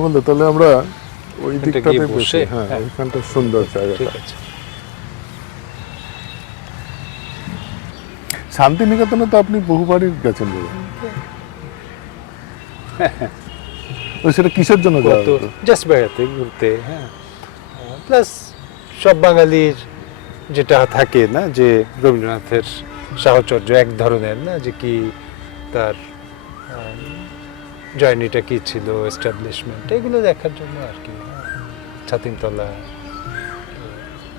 বন্ধু তাহলে আমরা ওই ওইটা দিকটাতে গিয়ে বসে, বসে, হ্যাঁ হ্যাঁ। ওইখানটা সুন্দর ঠিক জায়গাটা। আছে। শান্তিনিকেতনে তো আপনি বহুবারই গেছেন বলে, তো সেটা কিসের জন্য যাওয়া কত হতো? জাস্ট বেড়াতে ঘুরতে, হ্যাঁ। প্লাস সব বাঙালির যেটা থাকে না, যে রবীন্দ্রনাথের সাহচর্য এক ধরনের না, যে কি তার জার্নিটা কি ছিল, এস্টাবলিশমেন্ট, এগুলো দেখার জন্য আর কি। ছাতিমতলা,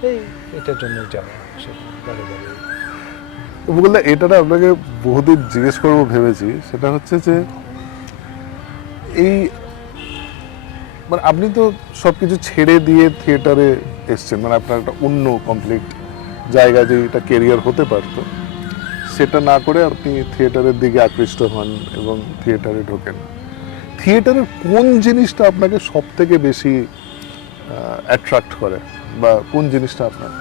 এই এটার জন্য যাওয়া বারে বারে। বললে এটাটা আপনাকে বহুদিন জিজ্ঞেস করবো ভেবেছি, সেটা হচ্ছে যে এই মানে আপনি তো সবকিছু ছেড়ে দিয়ে থিয়েটারে এসছেন, মানে আপনার একটা অন্য কমপ্লিট জায়গা যে এটা কেরিয়ার হতে পারতো, সেটা না করে আপনি থিয়েটারের দিকে আকৃষ্ট হন এবং থিয়েটারে ঢোকেন। থিয়েটারের কোন জিনিসটা আপনাকে সব থেকে বেশি অ্যাট্রাক্ট করে, বা কোন জিনিসটা আপনার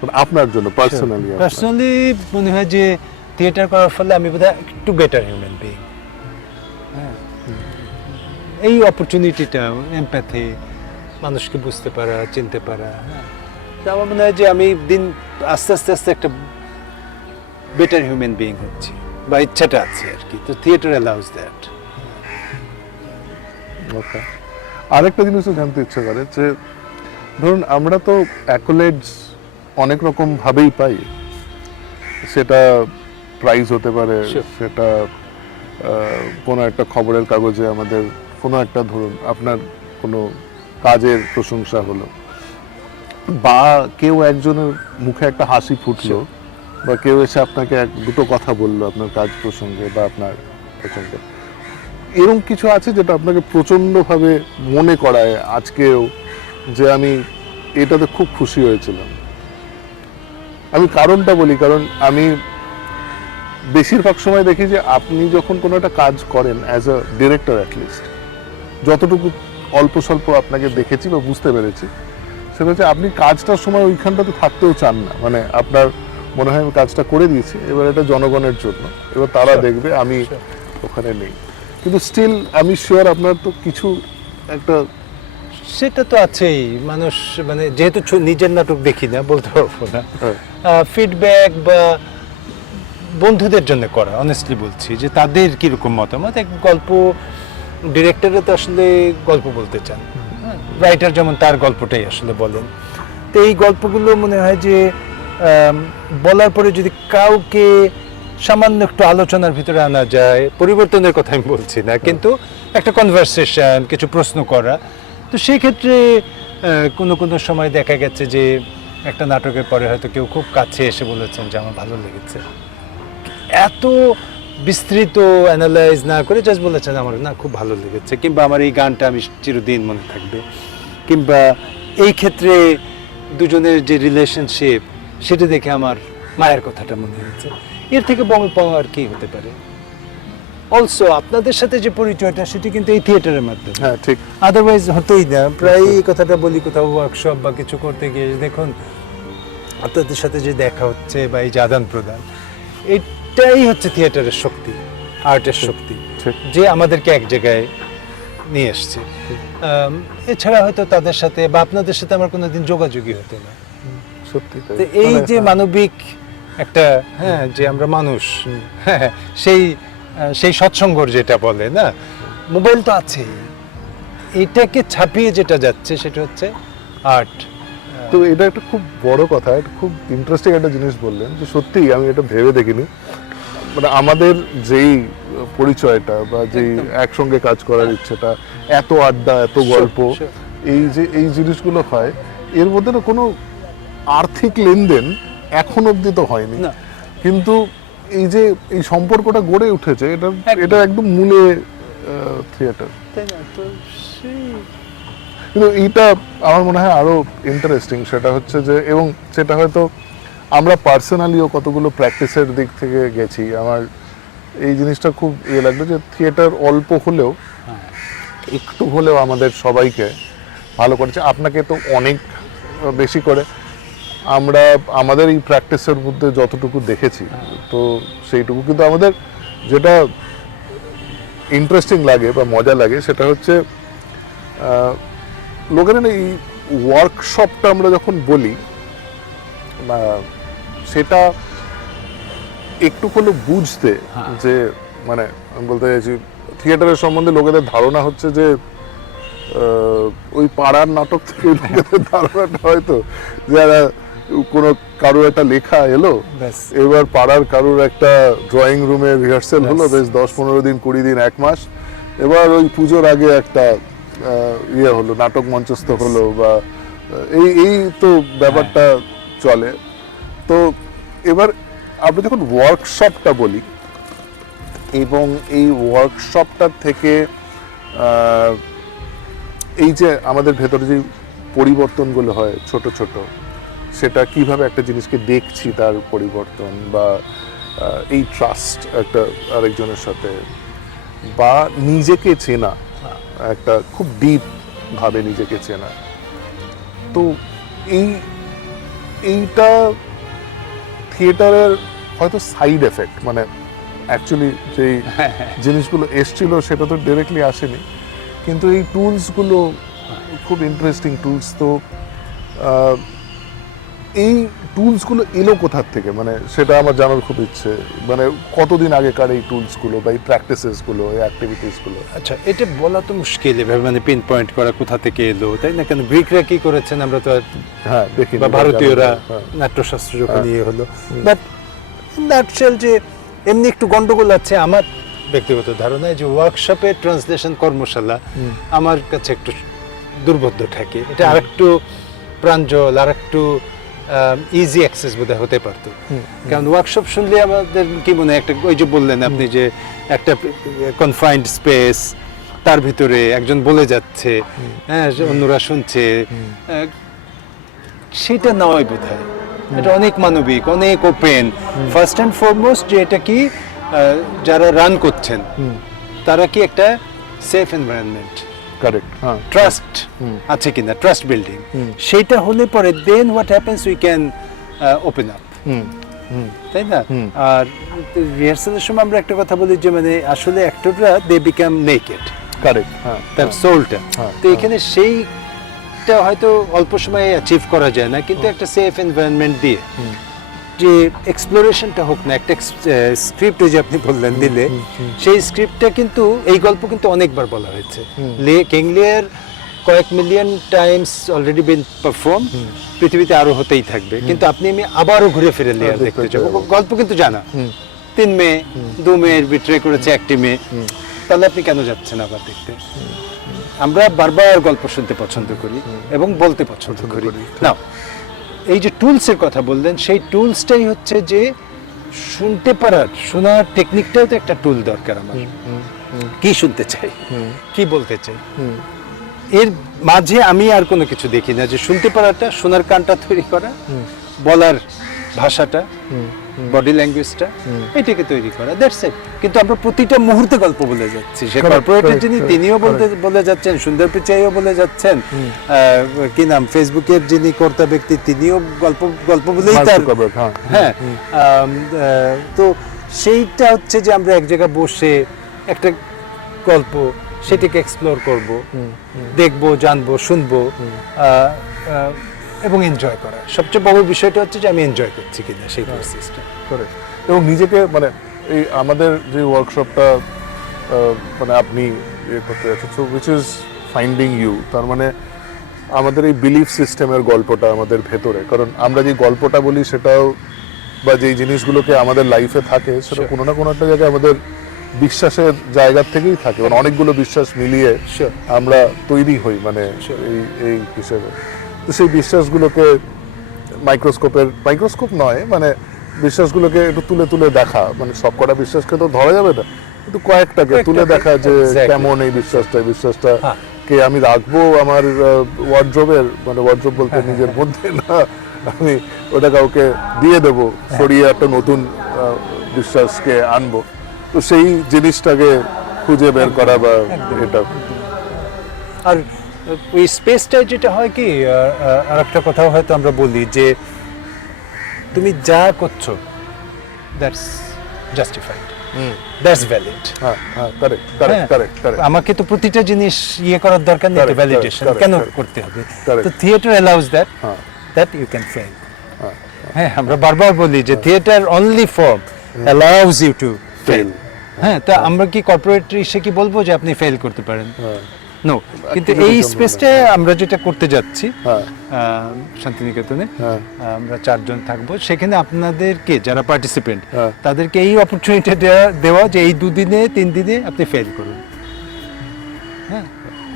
মানে আপনার জন্য পার্সোনালি? পার্সোনালি মনে হয় যে থিয়েটার করার ফলে আমি বোধহয় একটু বেটার হিউম্যান বিং। হ্যাঁ, এই অপরচুনিটিটা, এমপ্যাথি, মানুষকে বুঝতে পারা, চিনতে পারা, হ্যাঁ, তো আমার মনে হয় যে আমি দিন আস্তে আস্তে আস্তে একটা বেটার হিউম্যান বিং হচ্ছি, বা ইচ্ছাটা আছে আর কি। তো থিয়েটার অ্যালাউজ দ্যাট। ওকে, আরেকটা জিনিসও জানতে ইচ্ছে করে যে ধরুন আমরা তো অ্যাকোলেডস অনেক রকম ভাবেই পাই, সেটা প্রাইজ হতে পারে, Sure. সেটা কোনো একটা খবরের কাগজে আমাদের কোনো একটা, ধরুন আপনার কোনো কাজের প্রশংসা হলো, বা কেউ একজনের মুখে একটা হাসি ফুটলো, বা কেউ এসে আপনাকে এক দুটো কথা বললো আপনার কাজ প্রসঙ্গে বা আপনার প্রসঙ্গে, এরকম কিছু আছে যেটা আপনাকে প্রচণ্ডভাবে মনে করায় আজকেও যে আমি এটাতে খুব খুশি হয়েছিলাম? আমি কারণটা বলি, কারণ আমি বেশিরভাগ সময় দেখি যে আপনি যখন কোনো একটা কাজ করেন অ্যাজ আ ডিরেক্টর, অ্যাটলিস্ট যতটুকু অল্প স্বল্প আপনাকে দেখেছি বা বুঝতে পেরেছি, সেটা হচ্ছে আপনি কাজটার সময় ওইখানটাতে থাকতেও চান না। মানে আপনার মনে হয় আমি কাজটা করে দিয়েছি, এবার এটা জনগণের জন্য, এবার তারা Sure. দেখবে, আমি ওখানে নেই। কিন্তু স্টিল আমি শিওর আপনার তো কিছু একটা, সেটা তো আছেই। মানুষ মানে যেহেতু নিজের নাটক দেখি না, বলতে পারবো না। হ্যাঁ, ফিডব্যাক বা বন্ধুদের জন্য করা, অনেস্টলি বলছি, যে তাদের কীরকম মতামত। এক গল্প ডিরেক্টররা তো আসলে গল্প বলতে চান, রাইটার যেমন তার গল্পটাই আসলে বলেন। তো এই গল্পগুলো মনে হয় যে বলার পরে যদি কাউকে সামান্য একটু আলোচনার ভিতরে আনা যায়, পরিবর্তনের কথা আমি বলছি না, কিন্তু একটা কনভারসেশন, কিছু প্রশ্ন করা, তো সেই ক্ষেত্রে কোনো কোনো সময় দেখা গেছে যে একটা নাটকের পরে হয়তো কেউ খুব কাছে এসে বলেছেন যে আমার ভালো লেগেছে, এত বিস্তৃত অ্যানালাইজ না করে জাস্ট বলেছেন আমার না খুব ভালো লেগেছে, কিংবা আমার এই গানটা আমি চিরদিন মনে থাকবে, কিংবা এই ক্ষেত্রে দুজনের যে রিলেশনশিপ সেটা দেখে আমার মায়ের কথাটা মনে হয়েছে। এর থেকে বড় পাওয়া আর কি হতে পারে? অলসো আপনাদের সাথে যে পরিচয়টা, সেটি কিন্তু এই থিয়েটারের মাধ্যমে, হ্যাঁ ঠিক। আদারওয়াইজ হতোই না। প্রায় এই কথাটা বলি কোথাও ওয়ার্কশপ বা কিছু করতে গিয়ে, দেখুন আপনাদের সাথে যে দেখা হচ্ছে বা এই যে আদান প্রদান, এটাই হচ্ছে থিয়েটারের শক্তি, আর্টের শক্তি, ঠিক। যে আমাদেরকে এক জায়গায় নিয়ে এসছে। এছাড়া হয়তো তাদের সাথে বা আপনাদের সাথে আমার কোনোদিন যোগাযোগই হতো না। সত্যি তাই। তো এই মানে, যে মানবিক একটা, হ্যাঁ, যে আমরা মানুষ, হ্যাঁ, সেই সৎসঙ্গর যেটা বলে না, মোবাইল তো আছেই, এটাকে ছাপিয়ে যেটা যাচ্ছে সেটা হচ্ছে আর্ট। তো এটা একটা খুব বড় কথা, এটা খুব ইন্টারেস্টিং একটা জিনিস বললেন, যে সত্যিই আমি এটা ভেবে দেখিনি। মানে আমাদের যেই পরিচয়টা বা যেই একসঙ্গে কাজ করার ইচ্ছেটা, এত আড্ডা, এত গল্প, sure. এই যে এই জিনিসগুলো হয়, এর মধ্যে না কোনো আর্থিক লেনদেন এখন অবধি তো হয়নি, না। কিন্তু এই যে এই সম্পর্কটা গড়ে উঠেছে, এটা একদম। এটা একদম মূলে থিয়েটার। তাই না? তো কিন্তু এইটা আমার মনে হয় আরো ইন্টারেস্টিং, সেটা হচ্ছে যে, এবং সেটা হয়তো আমরা পার্সোনালিও কতগুলো প্র্যাকটিসের দিক থেকে গেছি। আমার এই জিনিসটা খুব লাগলো যে থিয়েটার অল্প হলেও, একটু হলেও আমাদের সবাইকে ভালো করেছে, আপনাকে তো অনেক বেশি করে। আমরা আমাদের এই প্র্যাকটিসের মধ্যে যতটুকু দেখেছি, তো সেইটুকু কিন্তু আমাদের যেটা ইন্টারেস্টিং লাগে বা মজা লাগে সেটা হচ্ছে লোকেরা না এই ওয়ার্কশপটা আমরা যখন বলি সেটা একটু হলো বুঝতে যে মানে আমি বলতে চাইছি থিয়েটারের সম্বন্ধে লোকেদের ধারণা হচ্ছে যে ওই পাড়ার নাটক থেকে লোকেদের ধারণাটা হয়তো যারা কোনো কারোর একটা লেখা এলো এবার পাড়ার কারোর একটা ড্রয়িং রুমে রিহার্সেল হলো বেশ 10-15 দিন 20 দিন 1 মাস এবার ওই পুজোর আগে একটা ইয়ে হলো নাটক মঞ্চস্থ হলো বা এই তো ব্যাপারটা চলে। তো এবার আমরা যখন ওয়ার্কশপটা বলি এবং এই ওয়ার্কশপটার থেকে এই যে আমাদের ভেতরে যে পরিবর্তনগুলো হয় ছোট ছোট সেটা কিভাবে একটা জিনিসকে দেখছি তার পরিবর্তন বা এই ট্রাস্ট একটা আরেকজনের সাথে বা নিজেকে চেনা একটা খুব ডিপ ভাবে নিজেকে চেনা তো এইটা থিয়েটারের হয়তো সাইড এফেক্ট মানে অ্যাকচুয়ালি যেই জিনিসগুলো এসছিল সেটা তো ডিরেক্টলি আসেনি কিন্তু এই টুলসগুলো খুব ইন্টারেস্টিং টুলস। তো এই টুলসগুলো এলো কোথার থেকে মানে সেটা আমার জানার খুব ইচ্ছে মানে কতদিন আগেকার এই টুলসগুলো বা এই প্র্যাকটিসেসগুলো এই অ্যাক্টিভিটিসগুলো। আচ্ছা এটা বলা তো মুশকিল এভাবে মানে পিন পয়েন্ট করা কোথা থেকে এলো তাই না কেন গ্রিকরা কি করেছেন আমরা তো হ্যাঁ দেখি বা ভারতীয়রা নাট্যশাস্ত্র যখন ইয়ে হলো বাট নাটশেল যে এমনি একটু গন্ডগোল আছে আমার ব্যক্তিগত ধারণায় যে ওয়ার্কশপের ট্রান্সলেশন কর্মশালা আমার কাছে একটু দুর্বোধ্য থাকে এটা আরেকটু প্রাঞ্জল আরেকটু ইজি অ্যাক্সেস বোধহয় হতে পারতো কারণ ওয়ার্কশপ শুনলে আমাদের কি মনে হয় একটা ওই যে বললেন আপনি যে একটা কনফাইন্ড স্পেস তার ভিতরে একজন বলে যাচ্ছে হ্যাঁ অন্যরা শুনছে সেটা নয় বোধহয় এটা অনেক মানবিক অনেক ওপেন ফার্স্ট অ্যান্ড ফরমোস্ট যে এটা কি যারা রান করছেন তারা কি একটা সেফ এনভায়রনমেন্ট কারেক্ট হ্যাঁ ট্রাস্ট আছে কিনা ট্রাস্ট বিল্ডিং সেইটা হলে পরে then what happens we can open up তাই না। আর রিহার্সালের সময় আমরা একটা কথা বলি যে মানে আসলে অ্যাক্টররা দে বিকাম নেকেড কারেক্ট হ্যাঁ তার সোলটা তো এখানে সেইটা হয়তো অল্প সময়ে অ্যাচিভ করা যায় না কিন্তু একটা সেফ এনভায়রনমেন্ট দিয়ে যে এক্সপ্লোরেশনটা হোক না একটা স্ক্রিপ্ট যে আপনি বললেন দিলে সেই স্ক্রিপ্টটা কিন্তু এই গল্প কিন্তু অনেকবার বলা হয়েছে কিং লিয়ার কয়েক million Times already been perform পৃথিবীতে আরো হতেই থাকবে কিন্তু আপনি আমি আবারও ঘুরে ফিরে লিয়ার দেখতে যাবো গল্প কিন্তু জানা 3 মেয়ে 2 মেয়ের বিট্রে করেছে একটি মেয়ে তাহলে আপনি কেন যাচ্ছেন আবার দেখতে। আমরা বারবার গল্প শুনতে পছন্দ করি এবং বলতে পছন্দ করি না এই যে টুলসের কথা বললেন সেই টুলসটাই হচ্ছে যে শুনতে পারার শোনার টেকনিকটাও তো একটা টুল দরকার আমার কি শুনতে চাই কি বলতে চাই এর মাঝে আমি আর কোনো কিছু দেখি না যে শুনতে পারাটা শোনার কানটা তৈরি করা বলার ভাষাটা বডি ল্যাঙ্গুয়েজটা এটাকে তৈরি করা দ্যাটস ইট কিন্তু আমরা প্রতিটা মুহূর্তে গল্প বলে যাচ্ছি সে কর্পোরেটের যিনি তিনিও বলে যাচ্ছেন সুন্দর পিচাইও বলে যাচ্ছেন কি নাম ফেসবুকের যিনি কর্তা ব্যক্তি তিনিও গল্প বলেই তার হ্যাঁ তো সেইটা হচ্ছে যে আমরা এক জায়গায় বসে একটা গল্প সেটাকে এক্সপ্লোর করব দেখবো জানবো শুনবো এবং এনজয় করা সবচেয়ে বড় বিষয়টা হচ্ছে যে আমি এনজয় করছি কিনা সেই প্রসেসটা করে এবং নিজেকে মানে এই আমাদের যে ওয়ার্কশপটা মানে আপনি ইয়ে করতে যাচ্ছেন so which is finding you তার মানে আমাদের এই বিলিফ সিস্টেমের গল্পটা আমাদের ভেতরে কারণ আমরা যে গল্পটা বলি সেটাও বা যেই জিনিসগুলোকে আমাদের লাইফে থাকে সেটা কোনো না কোনো একটা জায়গায় আমাদের বিশ্বাসের জায়গা থেকেই থাকে মানে অনেকগুলো বিশ্বাস মিলিয়ে আমরা তৈরি হই মানে এই হিসেবে তো সেই বিশ্বাসগুলোকে মাইক্রোস্কোপ নয় মানে বিশ্বাসগুলোকে একটু তুলে তুলে দেখা মানে সব কটা বিশ্বাসকে তো ধরা যাবে না একটু কয়েকটাকে তুলে দেখা যে কেমন এই বিশ্বাসটা কে আমি রাখবো আমার ওয়ার্ড্রোবের মানে ওয়ার্ড্রোব বলতে নিজের মধ্যে না আমি ওটা কাউকে দিয়ে দেবো সরিয়ে একটা নতুন বিশ্বাসকে আনবো তো সেই জিনিসটাকে খুঁজে বের করা বা এটা আর ওই স্পেসটা যেটা হয় কি আর একটা কথাও হয়তো আমরা বলি যে তুমি যা করছো দ্যাটস জাস্টিফাইড দ্যাটস ভ্যালিড। হ্যাঁ হ্যাঁ কারেক্ট কারেক্ট কারেক্ট কারেক্ট আমাকে তো প্রতিটা জিনিস ইয়ে করার দরকার নেই, Correct, ভ্যালিডেশন correct, কেন correct. করতে হবে? Correct. তো থিয়েটার অ্যালাউজ দ্যাট, হ্যাঁ দ্যাট ইউ ক্যান ফেল। হ্যাঁ হ্যাঁ, আমরা বারবার বলি যে theatre only form allows you to fail. হ্যাঁ, তা আমরা কি কর্পোরেট এসে কি বলবো যে আপনি ফেল করতে পারেন? হ্যাঁ নো, কিন্তু Activity এই সম্বন্ধে। স্পেসটা আমরা যেটা করতে যাচ্ছি হ্যাঁ শান্তিনিকেতনে, হ্যাঁ আমরা 4 জন থাকবো সেখানে। আপনাদেরকে যারা পার্টিসিপেন্ট হ্যাঁ। তাদেরকে এই অপরচুনিটি দেওয়া যে এই 2 দিনে 3 দিনে আপনি ফেল করুন।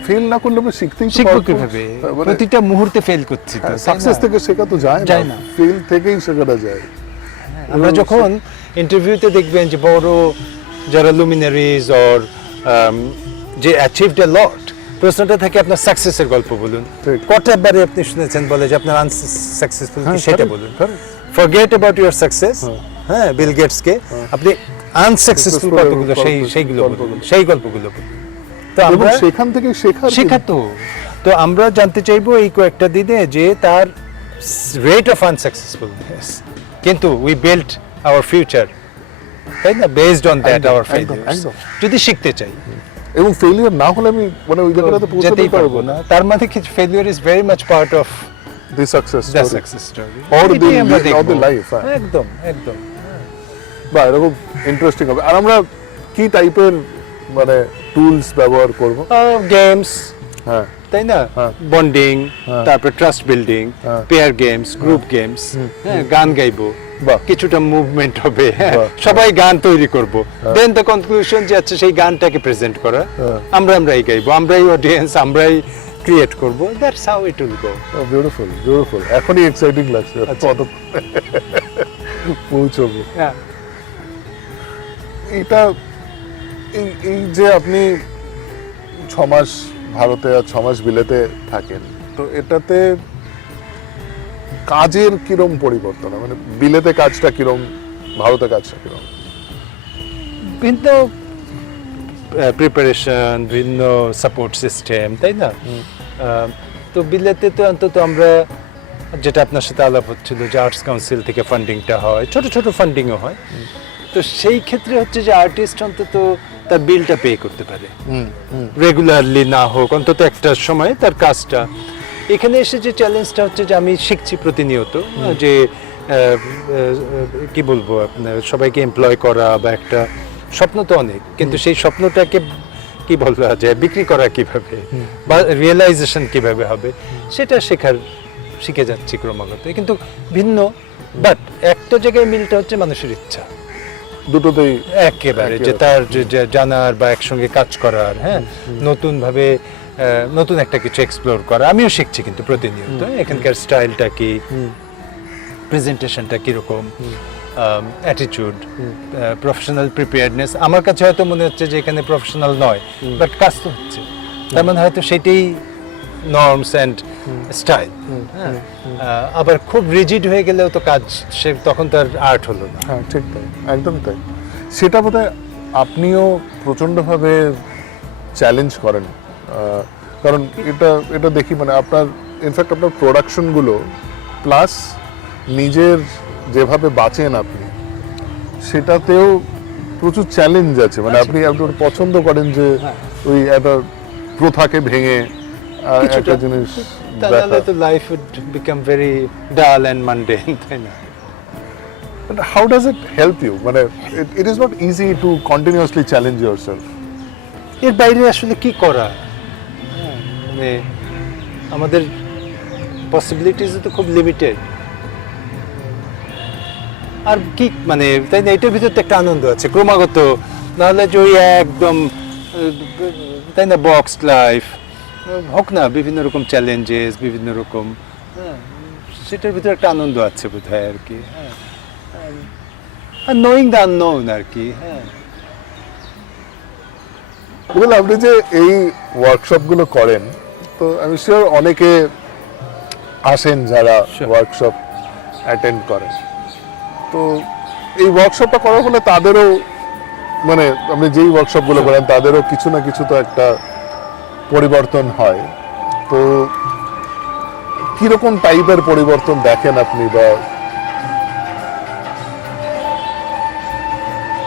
ফেল না করলে আমরা শিখতেই তো শিখবো পারবো। কিভাবে? মানে প্রতিটা মুহূর্তে ফেল করছি তো, তাই সাকসেস না? থেকে শেখা তো যায় যায় না, না। ফেল থেকেই শেখাটা যায়। আমরা যখন ইন্টারভিউতে দেখবেন যে বড় যারা লুমিনারিজ অর যে অ্যাচিভড এ লট, প্রশ্নটা থাকে আপনার সাকসেসের গল্প বলুন। ঠিক। কতবারে আপনি শুনেছেন বলে যে আপনার আনসাকসেসফুল কি হ্যাঁ, সেটা correct, বলুন। correct. Forget about your success. হ্যাঁ, বিল গেটসকে আপনি আনসাকসেসফুল Successful গল্পগুলো সেইগুলো বলুন, গল্পগুলো। সেই গল্পগুলো বলুন। তো এবং আমরা সেখান থেকে শেখার শেখা তো আমরা জানতে চাইবো এই কয়েকটা দিনে যে তার রেট অফ আনসাকসেসফুলনেস, কিন্তু উই বিল্ড আওয়ার ফিউচার, তাই না, বেসড অন দ্যাট একদম, আওয়ার একদম, ফেলিয়ার্স। একদম। যদি শিখতে চাই এবং ফেলিয়ার না হলে আমি মানে ওই জায়গাটাতে পৌঁছাতে যেতেই পারবো পারবো না। না। তার মানে কি failure is very much part of the success the success story Or the life, হ্যাঁ। একদম একদম। বা এরকম ইন্টারেস্টিং হবে। আর আমরা কি টাইপের মানে টুলস ব্যবহার করব? গেমস, হ্যাঁ তাই না, হ্যাঁ। বন্ডিং, হ্যাঁ। তারপর ট্রাস্ট বিল্ডিং, হ্যাঁ। পেয়ার গেমস, গ্রুপ গেমস, হ্যাঁ, গান গাইবো, বাহ। কিছুটা মুভমেন্ট হবে, হ্যাঁ, বাহ। সবাই গান তৈরি করব, দেন দ্য কনক্লুশন যে আচ্ছা সেই গানটাকে প্রেজেন্ট করা, হ্যাঁ। আমরাই গাইবো, আমরাই অডিয়েন্স, আমরাই ক্রিয়েট করব। That's how it will go. Beautiful beautiful, এখনই এক্সাইটিং লাগছে আচ্ছা। কত পৌঁছবো। হ্যাঁ, এটা এই এই যে আপনি 6 মাস ভারতে আর 6 মাস বিলেতে থাকেন, তো এটাতে কাজের কিরম পরিবর্তন হয়? মানে বিলেতে কাজটা কিরম, ভারতে কাজটা কিরম? ভিন্ন প্রিপারেশন, ভিন্ন সাপোর্ট সিস্টেম, তাই না? তো বিলেতে তো অন্তত আমরা, যেটা আপনার সাথে আলাপ হচ্ছিল যে আর্টস কাউন্সিল থেকে ফান্ডিংটা হয়, ছোট ছোট ফান্ডিংও হয়, তো সেই ক্ষেত্রে হচ্ছে যে আর্টিস্ট অন্তত তার বিলটা পে করতে পারে, রেগুলারলি না হোক অন্তত একটা সময় তার কাজটা। এখানে এসে যে চ্যালেঞ্জটা হচ্ছে যে আমি শিখছি প্রতিনিয়ত যে কি বলবো, আপনার সবাইকে এমপ্লয় করা বা একটা স্বপ্ন তো অনেক, কিন্তু সেই স্বপ্নটাকে কি বলা যায় বিক্রি করা কিভাবে বা রিয়েলাইজেশন কিভাবে হবে সেটা শিখে যাচ্ছি ক্রমাগত। কিন্তু ভিন্ন, বাট একটা জায়গায় মিলটা হচ্ছে মানুষের ইচ্ছা দুটোতেই একেবারে, যে তার যে জানার বা একসঙ্গে কাজ করার, হ্যাঁ, নতুন ভাবে নতুন একটা কিছু এক্সপ্লোর করা। আমিও শিখছি কিন্তু প্রতিনিয়ত এখানকার স্টাইলটা কি, প্রেজেন্টেশনটা কিরকম, অ্যাটিটিউড, প্রফেশনাল প্রিপেয়ারনেস। আমার কাছে হয়তো মনে হচ্ছে যে এখানে প্রফেশনাল নয়, বাট কাজ তো হচ্ছে, তার মানে হয়তো সেটাই নর্মস অ্যান্ড স্টাইল। আবার খুব রিজিড হয়ে গেলেও তো কাজ, সে তখন তার আর্ট হলো না। হ্যাঁ ঠিক তাই, একদম তাই। সেটা বোধহয় আপনিও প্রচণ্ডভাবে চ্যালেঞ্জ করেন, কারণ এটা দেখি মানে আপনার ইনফ্যাক্ট আপনার প্রোডাকশনগুলো প্লাস নিজের যেভাবে বাঁচেন আপনি, সেটাতেও প্রচুর চ্যালেঞ্জ আছে। মানে আপনি আপনার পছন্দ করেন যে ওই একটা প্রথাকে ভেঙে একটা জিনিস তাহলে দেখা। তো লাইফ উড বিকাম ভেরি ডাল অ্যান্ড মানডেন, তাই না? But how does it help you? মানে it is not easy to continuously challenge yourself. এর বাইরে আসলে কি করা, মানে আমাদের পসিবিলিটিস তো খুব লিমিটেড। আর কি মানে, তাই না, এটার ভিতরে তো একটা আনন্দ আছে ক্রমাগত, নাহলে যে ওই একদম তাই না বক্স লাইফ হোক না, বিভিন্ন রকম চ্যালেঞ্জেস, বিভিন্ন রকম, সেটার ভিতরে একটা আনন্দ আছে বোধ হয় আর কি, আর নোয়িং দ্য আননোন আর কি। হ্যাঁ, বল আপনি যে এই ওয়ার্কশপগুলো করেন, তো আমি শিওর অনেকে আসেন যারা Sure. ওয়ার্কশপ অ্যাটেন্ড করেন। তো এই ওয়ার্কশপটা করার ফলে তাদেরও মানে আপনি যেই ওয়ার্কশপগুলো করেন তাদেরও কিছু না কিছু তো একটা পরিবর্তন হয়। তো কিরকম টাইপের পরিবর্তন দেখেন আপনি? বা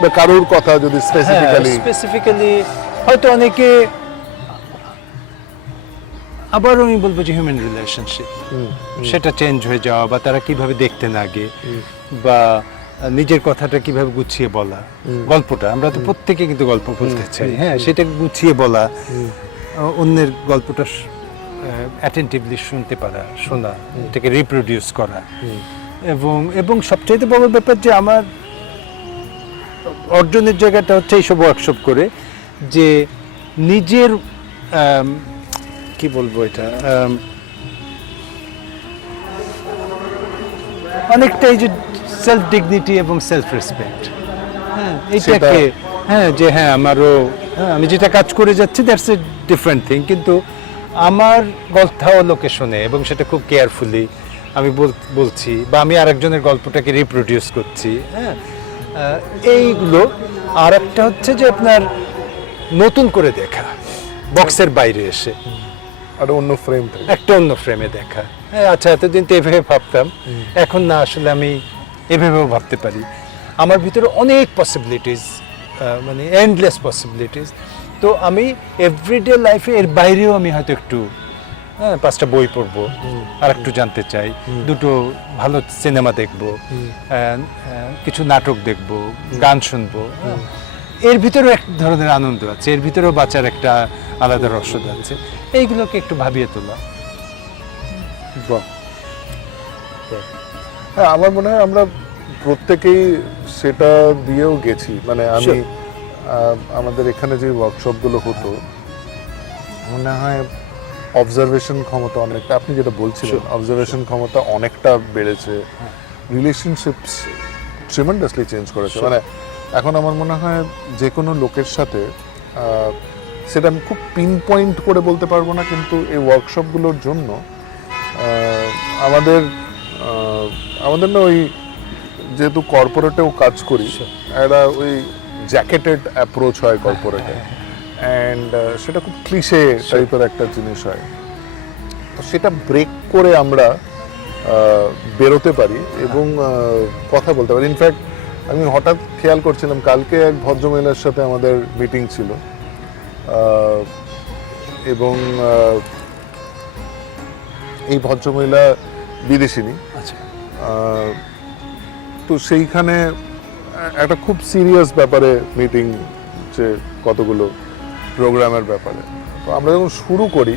বা কারোর কথা যদি স্পেসিফিক্যালি স্পেসিফিক্যালি হয়তো অনেকে, আবার আমি বলবো যে হিউম্যান রিলেশনশিপ, সেটা চেঞ্জ হয়ে যাওয়া, বা তারা কিভাবে দেখতেন আগে, বা নিজের কথাটা কিভাবে গুছিয়ে বলা, গল্পটা আমরা তো প্রত্যেকে কিন্তু গল্প বলতে চাই, হ্যাঁ, সেটা গুছিয়ে বলা, অন্যের গল্পটা অ্যাটেন্টিভলি শুনতে পারা, শোনা, এটাকে রিপ্রোডিউস করা, এবং সবচাইতে বড় ব্যাপার যে আমার অর্জনের জায়গাটা হচ্ছে এইসব ওয়ার্কশপ করে, যে নিজের কি বলবো এটা, অনেকটা এই যে সেলফ ডিগনিটি এবং সেলফ রেসপেক্ট, হ্যাঁ, এইটাকে, হ্যাঁ, যে হ্যাঁ আমারও, হ্যাঁ, আমি যেটা কাজ করে যাচ্ছি দ্যাটস এ ডিফারেন্ট থিং, কিন্তু আমার গল্পটাও লোকে শোনে এবং সেটা খুব কেয়ারফুলি আমি বলছি, বা আমি আরেকজনের গল্পটাকে রিপ্রোডিউস করছি, হ্যাঁ, এইগুলো। আর একটা হচ্ছে যে আপনার নতুন করে দেখা, বক্সের বাইরে এসে আর অন্য ফ্রেম থেকে একটা অন্য ফ্রেমে দেখা, হ্যাঁ, আচ্ছা এতদিন তো এভাবে ভাবতাম, এখন না আসলে আমি এভাবেও ভাবতে পারি, আমার ভিতরে অনেক পসিবিলিটিস, মানে এন্ডলেস পসিবিলিটিস। তো আমি এভরিডে লাইফে এর বাইরেও আমি হয়তো একটু, হ্যাঁ, 5টা বই পড়বো, আর একটু জানতে চাই, দুটো ভালো সিনেমা দেখবো, কিছু নাটক দেখবো, গান শুনবো, এর ভিতরেও এক ধরনের আনন্দ আছে, এর ভিতরেও বাঁচার একটা আলাদা রসদ আছে, এইগুলোকে একটু ভাবিয়ে তোলা। বাহ। হ্যাঁ, আমার মনে হয় আমরা প্রত্যেকেই সেটা দিয়েও গেছি, মানে আমি আমাদের এখানে যে ওয়ার্কশপগুলো হতো, মনে হয় অবজারভেশন ক্ষমতা অনেকটা, আপনি যেটা বলছিলেন, অবজারভেশন ক্ষমতা অনেকটা বেড়েছে, রিলেশনশিপস ট্রিমেন্ডাসলি চেঞ্জ করেছে। মানে এখন আমার মনে হয় যে কোনো লোকের সাথে, সেটা আমি খুব পিন পয়েন্ট করে বলতে পারবো না, কিন্তু এই ওয়ার্কশপগুলোর জন্য আমাদের না ওই, যেহেতু কর্পোরেটেও কাজ করি, একটা ওই জ্যাকেটেড অ্যাপ্রোচ হয় কর্পোরেটে, অ্যান্ড সেটা খুব ক্লিশে টাইপের একটা জিনিস হয়, তো সেটা ব্রেক করে আমরা বেরোতে পারি এবং কথা বলতে পারি। ইনফ্যাক্ট আমি হঠাৎ খেয়াল করছিলাম, কালকে এক ভদ্রমহিলার সাথে আমাদের মিটিং ছিল, এবং এই ভদ্রমহিলা বিদেশিনী, আচ্ছা, তো সেইখানে একটা খুব সিরিয়াস ব্যাপারে মিটিং, যে কতগুলো প্রোগ্রামের ব্যাপারে। তো আমরা যখন শুরু করি,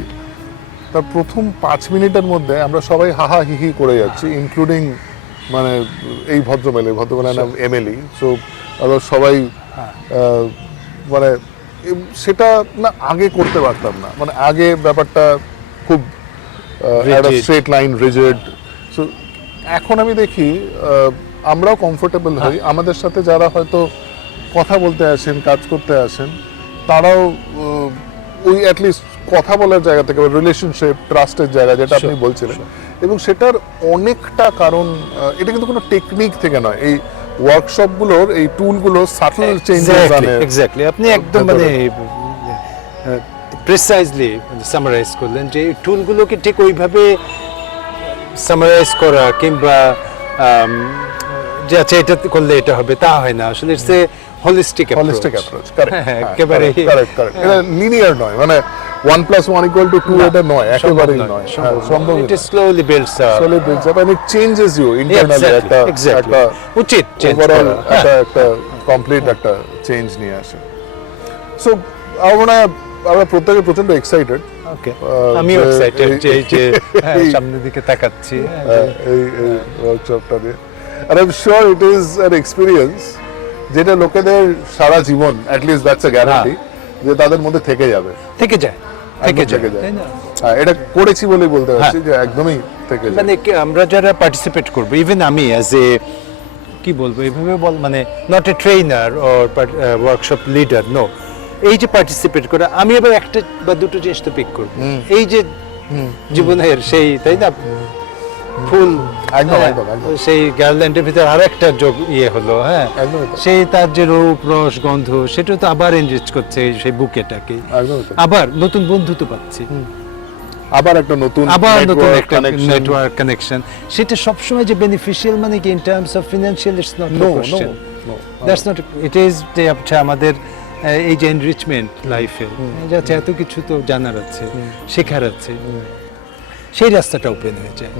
তার প্রথম 5 মিনিটের মধ্যে আমরা সবাই হাহা হিহি করে যাচ্ছি, ইনক্লুডিং মানে এই ভদ্রমহিলা নাম এমএলই। সো আমরা সবাই মানে সেটা না আগে করতে পারতাম না, মানে আগে ব্যাপারটা খুব একটা স্ট্রেট লাইন, রিজিড। সো এখন আমি দেখি আমরাও কমফোর্টেবল হই, আমাদের সাথে যারা হয়তো কথা বলতে আসেন, কাজ করতে আসেন, তারাও ওই অ্যাটলিস্ট কথা বলার জায়গা থেকে, রিলেশনশিপ, ট্রাস্টের জায়গা, যেটা আপনি বলছিলেন, এবং সেটার অনেকটা কারণ এটা কিন্তু কোনো টেকনিক থেকে নয়, এই ওয়ার্কশপগুলোর এই টুলগুলো সাটল চেঞ্জেস আনে। এক্স্যাক্টলি, আপনি একদম মানে প্রিসাইজলি সামারাইজ করলেন, যে টুলগুলোকে ঠিক ওইভাবে সামারাইজ করা, কিংবা যে আচ্ছা এটা করলে এটা হবে, তা হয় না আসলে। It's a holistic approach, correct, একেবারে কারেক্ট। এটা লিনিয়ার নয়, মানে 1+1 = 2 এটা নয়, একেবারেই নয়, সম্ভব it is slowly builds up, and it changes you internally, একটা উচিত চেঞ্জ ওভারঅল করা, একটা কমপ্লিট একটা চেঞ্জ নিয়ে আসে। সো আমরা প্রত্যেকে প্রচন্ড এক্সাইটেড। ওকে, আমিও এক্সাইটেড যে সামনের দিকে তাকাচ্ছি এই ওয়ার্কশপটা নিয়ে, and I'm sure it is an experience যেটা লোকেদের সারা জীবন, at least that's a guarantee, যে তাদের মধ্যে থেকে যাবে, থেকে যায়, তাই না? হ্যাঁ, এটা করেছি বলেই বলতে পারছি যে একদমই থেকে যায়। মানে আমরা যারা পার্টিসিপেট করবো, ইভেন আমি অ্যাজ এ, কি বলবো, এইভাবে বল, মানে not a trainer or workshop leader, no, এই যে পার্টিসিপেট করে আমি এবার একটা বা দুটো জিনিস তো পিক করবো, এই যে জীবনের সেই, তাই না, ফুল, একদম, সেই গার্ল্যান্ডের ভিতরে আর একটা যোগ হলো, হ্যাঁ, সেই তার যে রূপ, রস, গন্ধ, সেটা তো আবার এনরিচ করছে সেই বুকেটাকে, আবার নতুন বন্ধু তো পাচ্ছি, আবার নতুন একটা নেটওয়ার্ক কানেকশন, সেটা সবসময় যে বেনিফিশিয়াল, মানে কি in terms of financial, it's not know question, that's not it is যে আচ্ছা আমাদের এই যে এনরিচমেন্ট লাইফে যাচ্ছে এত কিছু তো জানার আছে শেখার আছে সেই রাস্তাটা ওপেন হয়ে যায়